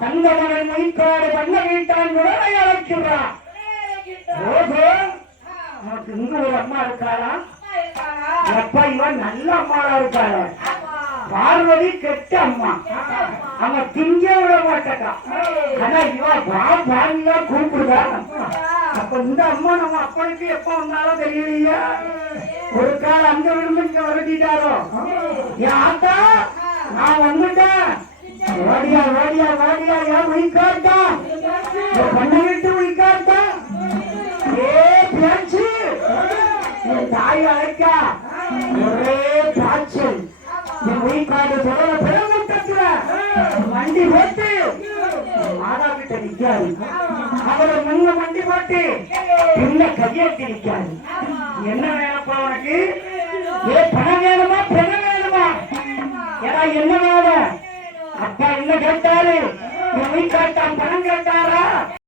தங்கமகன் மொய்க்காடு பண்ண வீட்டான் உடனே அழைக்கிறான். நமக்கு இங்க ஒரு அம்மா இருக்காளா? எப்ப இவன் நல்ல அம்மாவா இருக்காள. பார்வதி கெட்ட அம்மா, அவன் திங்க விட மாட்டா. ஆனா இவன் பாருங்க கூப்பிடுதா. அப்ப இந்த அம்மா நம்ம அப்பனுக்கு எப்ப வந்தாலும் தெரியலையா? ஒரு கால் அங்க விழுந்து இங்க வரட்டிட்டாரோ. யாத்தா நான் வந்துட்டேன், ஓடியா ஓடியா ஓடியா, ஏன் உயிர்காட்டா பண்ண விட்டு உயிர்காட்டா. ஏ பேச்சு என் தாய் அழைக்கா, ஒரே காய்ச்சல். என் உயிர்காட்டு சொல்ல பெருங்கூட்டத்துல வண்டி போட்டு மாதா கிட்ட நிக்காது. அவரை முன்ன வண்டி போட்டு பின்ன கையெட்டி நிக்காது. என்ன வேணப்பா உனக்கு? ஏ பணம் வேணுமா பெணம் வேணுமா? ஏன்னா என்ன வேணும்? அப்பா என்ன கேட்டாரு? உயிர் காட்டா பணம் கேட்டாரா